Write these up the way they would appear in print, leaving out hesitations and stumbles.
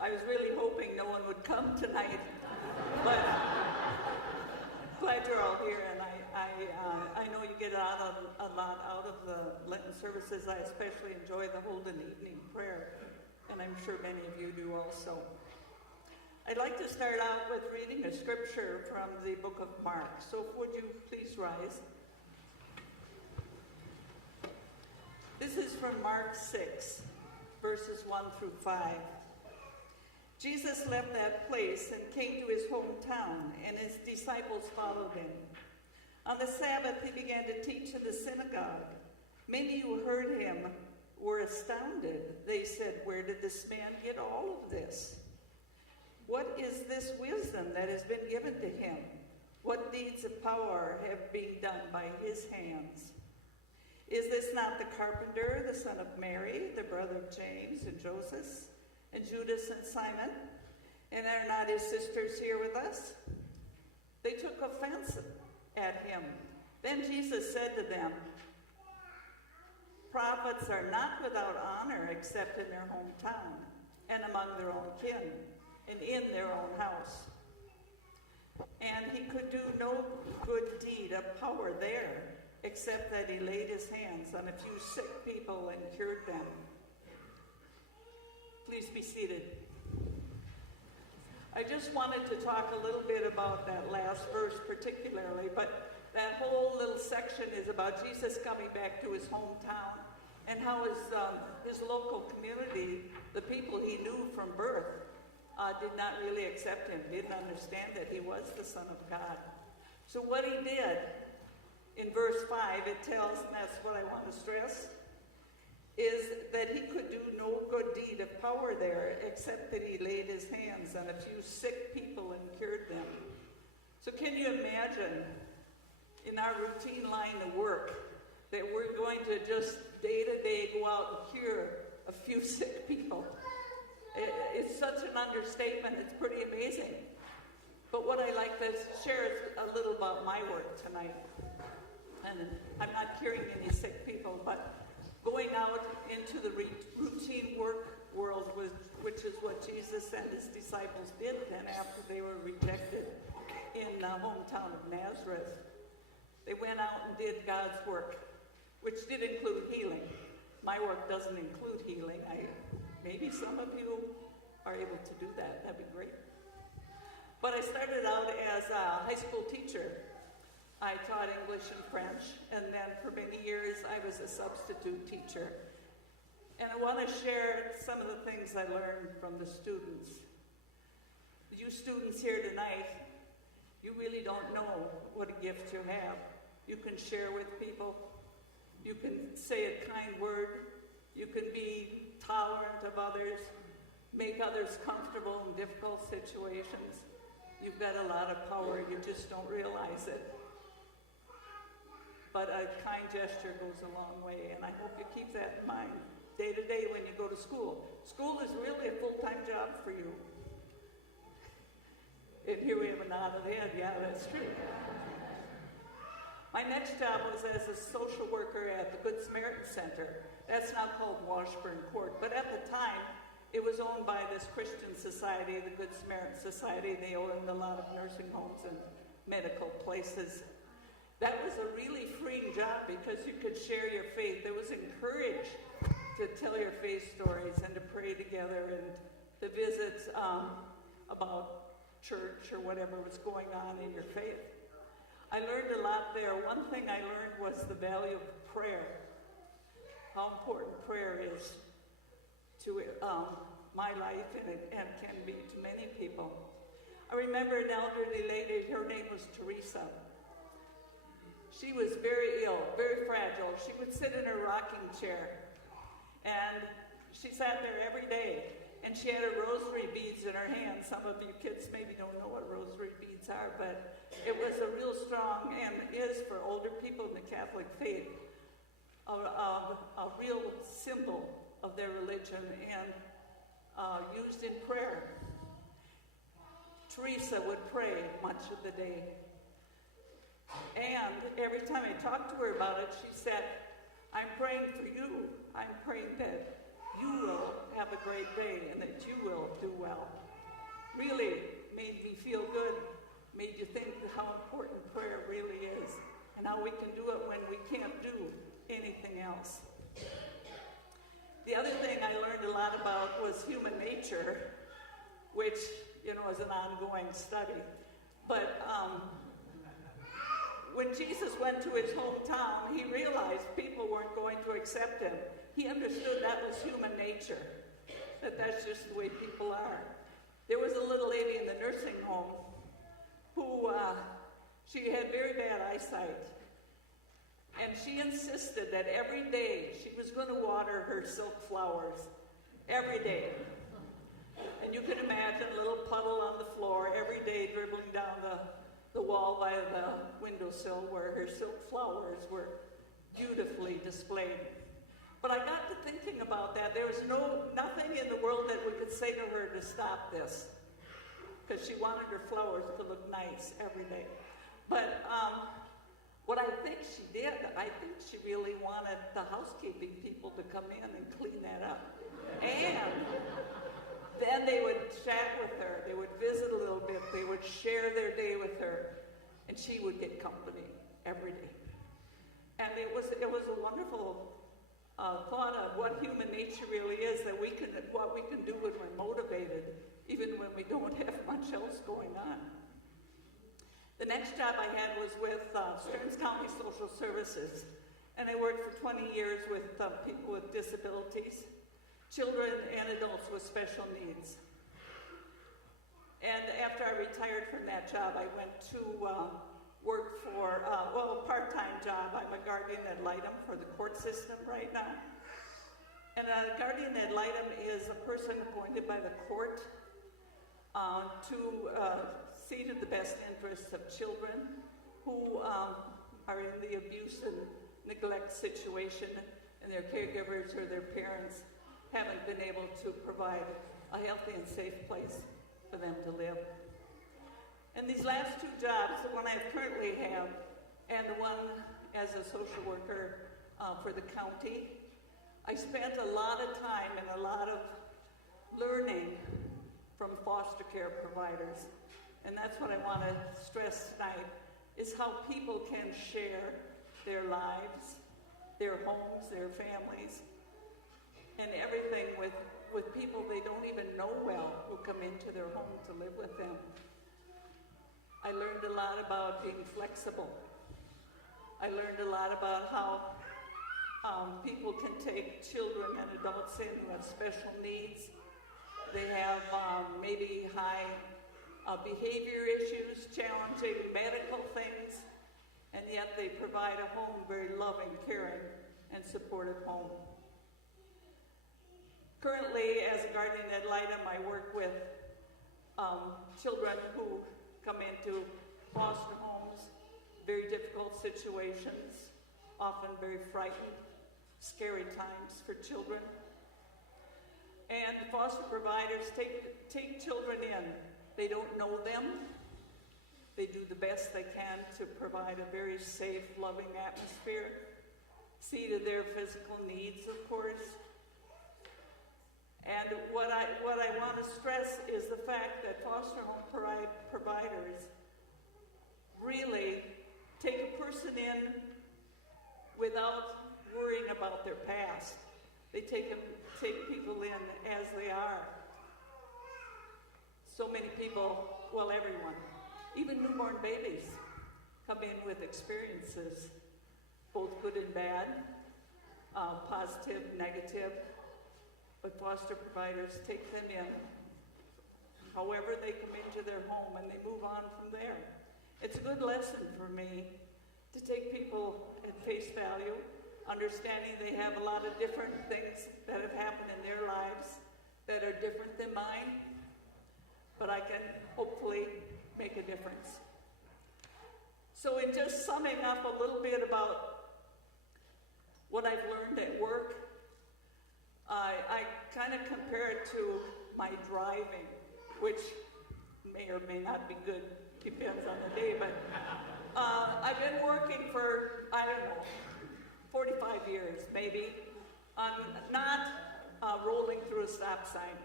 I was really hoping no one would come tonight, but glad you're all here, and I know you get a lot out of the Lenten services. I especially enjoy the Holden evening prayer, and I'm sure many of you do also. I'd like to start out with reading a scripture from the book of Mark. So would you please rise? This is from Mark 6, verses 1 through 5. Jesus left that place and came to his hometown, and his disciples followed him. On the Sabbath, he began to teach in the synagogue. Many who heard him were astounded. They said, "Where did this man get all of this? What is this wisdom that has been given to him? What deeds of power have been done by his hands? Is this not the carpenter, the son of Mary, the brother of James and Joseph, and Judas and Simon? And are not his sisters here with us?" They took offense at him. Then Jesus said to them, "Prophets are not without honor except in their hometown, and among their own kin, and in their own house." And he could do no good deed of power there, except that he laid his hands on a few sick people and cured them. Please be seated. I just wanted to talk a little bit about that last verse particularly, but that whole little section is about Jesus coming back to his hometown and how his local community, the people he knew from birth, did not really accept him, didn't understand that he was the Son of God. So what he did, in verse 5, it tells, and that's what I want to stress, is that he could do no good deed of power there except that he laid his hands on a few sick people and cured them. So can you imagine in our routine line of work that we're going to just day to day go out and cure a few sick people? It's such an understatement, it's pretty amazing. But what I like to share is a little about my work tonight. And I'm not curing any sick people, but going out into the routine work world, which is what Jesus and his disciples did then after they were rejected in the hometown of Nazareth. They went out and did God's work, which did include healing. My work doesn't include healing. Maybe some of you are able to do that. That'd be great. But I started out as a high school teacher. I taught English and French, and then for many years I was a substitute teacher. And I want to share some of the things I learned from the students. You students here tonight, you really don't know what a gift you have. You can share with people. You can say a kind word. You can be tolerant of others, make others comfortable in difficult situations. You've got a lot of power, you just don't realize it. But a kind gesture goes a long way, and I hope you keep that in mind day to day when you go to school. School is really a full-time job for you. And here we have a nod of the head. Yeah, that's true. My next job was as a social worker at the Good Samaritan Center. That's now called Washburn Court, but at the time, it was owned by this Christian society, the Good Samaritan Society. They owned a lot of nursing homes and medical places. That was a really freeing job because you could share your faith. It was encouraged to tell your faith stories and to pray together and to visit about church or whatever was going on in your faith. I learned a lot there. One thing I learned was the value of prayer, how important prayer is to my life and can be to many people. I remember an elderly lady, her name was Teresa. She was very ill, very fragile. She would sit in her rocking chair, and she sat there every day, and she had her rosary beads in her hand. Some of you kids maybe don't know what rosary beads are, but it was a real strong, and is for older people in the Catholic faith, a real symbol of their religion and used in prayer. Teresa would pray much of the day. And every time I talked to her about it, she said, "I'm praying for you. I'm praying that you will have a great day and that you will do well." well. Really made me feel good, made you think how important prayer really is, and how we can do it when we can't do anything else. The other thing I learned a lot about was human nature, which, is an ongoing study. But when Jesus went to his hometown, he realized people weren't going to accept him. He understood that was human nature, that's just the way people are. There was a little lady in the nursing home who, she had very bad eyesight. And she insisted that every day she was going to water her silk flowers. Every day. And you can imagine a little puddle on the floor every day dribbling down the wall by the windowsill where her silk flowers were beautifully displayed. But I got to thinking about that. There was nothing in the world that we could say to her to stop this, because she wanted her flowers to look nice every day. But what I think she did, I think she really wanted the housekeeping people to come in and clean that up. And then they would chat with her. They would visit a little bit. They would share their day with her. And she would get company every day. And it was a wonderful thought of what human nature really is, what we can do when we're motivated, even when we don't have much else going on. The next job I had was with Stearns County Social Services, and I worked for 20 years with people with disabilities, children and adults with special needs. And after I retired from that job, I went to work for, a part-time job. I'm a guardian ad litem for the court system right now. And a guardian ad litem is a person appointed by the court to see to the best interests of children who are in the abuse and neglect situation, and their caregivers or their parents haven't been able to provide a healthy and safe place for them to live. And these last two jobs, the one I currently have and the one as a social worker for the county, I spent a lot of time and a lot of learning from foster care providers. And that's what I want to stress tonight, is how people can share their lives, their homes, their families, and everything with people they don't even know well who come into their home to live with them. I learned a lot about being flexible. I learned a lot about how people can take children and adults in who have special needs. They have maybe high behavior issues, challenging medical things, and yet they provide a home, very loving, caring, and supportive home. Currently, as a guardian ad litem, I work with children who come into foster homes, very difficult situations, often very frightened, scary times for children. And foster providers take children in. They don't know them. They do the best they can to provide a very safe, loving atmosphere, see to their physical needs, of course. And what I want to stress is the fact that foster home providers really take a person in without worrying about their past. They take people in as they are. So many people, well, everyone, even newborn babies, come in with experiences, both good and bad, positive, negative. But foster providers take them in however they come into their home, and they move on from there. It's a good lesson for me to take people at face value, understanding they have a lot of different things that have happened in their lives that are different than mine, but I can hopefully make a difference. So in just summing up a little bit about what I've learned at work, I kind of compare it to my driving, which may or may not be good, depends on the day, but I've been working for, 45 years maybe, on not rolling through a stop sign.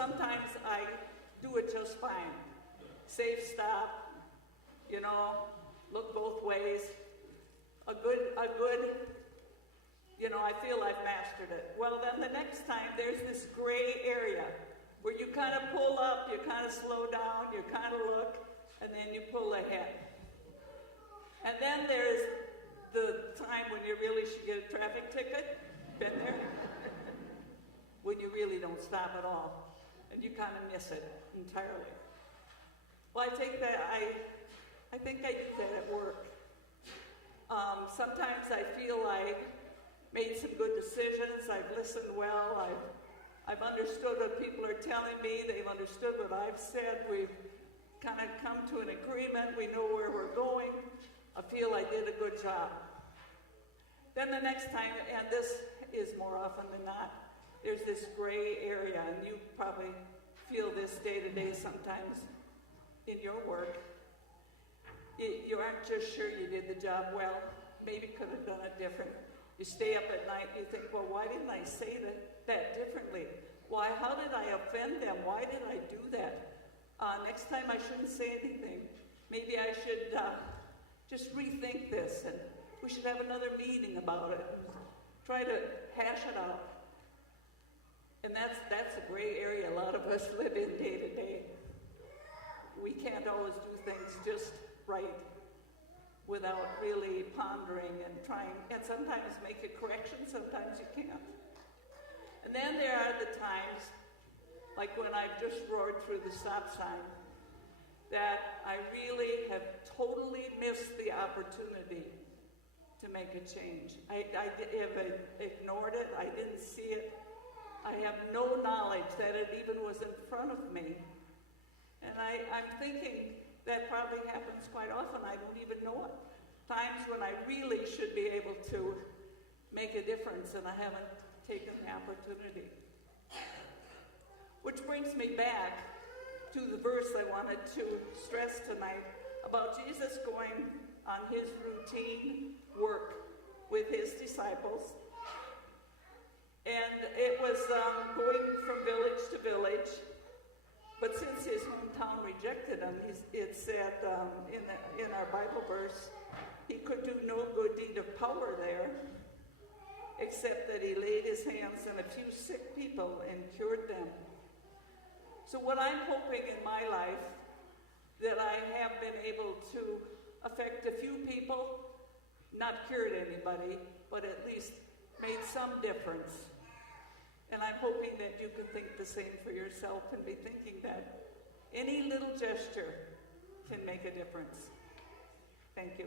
sometimes I do it just fine. Safe stop, look both ways. A good, I feel I've mastered it. Well, then the next time there's this gray area where you kind of pull up, you kind of slow down, you kind of look, and then you pull ahead. And then there's the time when you really should get a traffic ticket. Been there? When you really don't stop at all, and you kind of miss it entirely. Well, I think I do that at work. Sometimes I feel I made some good decisions. I've listened well. I've understood what people are telling me. They've understood what I've said. We've kind of come to an agreement. We know where we're going. I feel I did a good job. Then the next time, and this is more often than not, there's this gray area, and you probably feel this day to day sometimes in your work. You aren't just sure you did the job well. Maybe could have done it different. You stay up at night and you think, well, why didn't I say that differently? How did I offend them? Why did I do that? Next time I shouldn't say anything. Maybe I should just rethink this, and we should have another meeting about it and try to hash it out. And that's a gray area a lot of us live in day to day. We can't always do things just right without really pondering and trying, and sometimes make a correction, sometimes you can't. And then there are the times, like when I've just roared through the stop sign, that I really have totally missed the opportunity to make a change. I have ignored it, I didn't see it, I have no knowledge that it even was in front of me. And I'm thinking that probably happens quite often. I don't even know it. Times when I really should be able to make a difference and I haven't taken the opportunity. Which brings me back to the verse I wanted to stress tonight about Jesus going on his routine work with his disciples. And it was going from village to village. But since his hometown rejected him, it said in our Bible verse, he could do no good deed of power there, except that he laid his hands on a few sick people and cured them. So what I'm hoping in my life, that I have been able to affect a few people, not cured anybody, but at least made some difference. And I'm hoping that you can think the same for yourself and be thinking that any little gesture can make a difference. Thank you.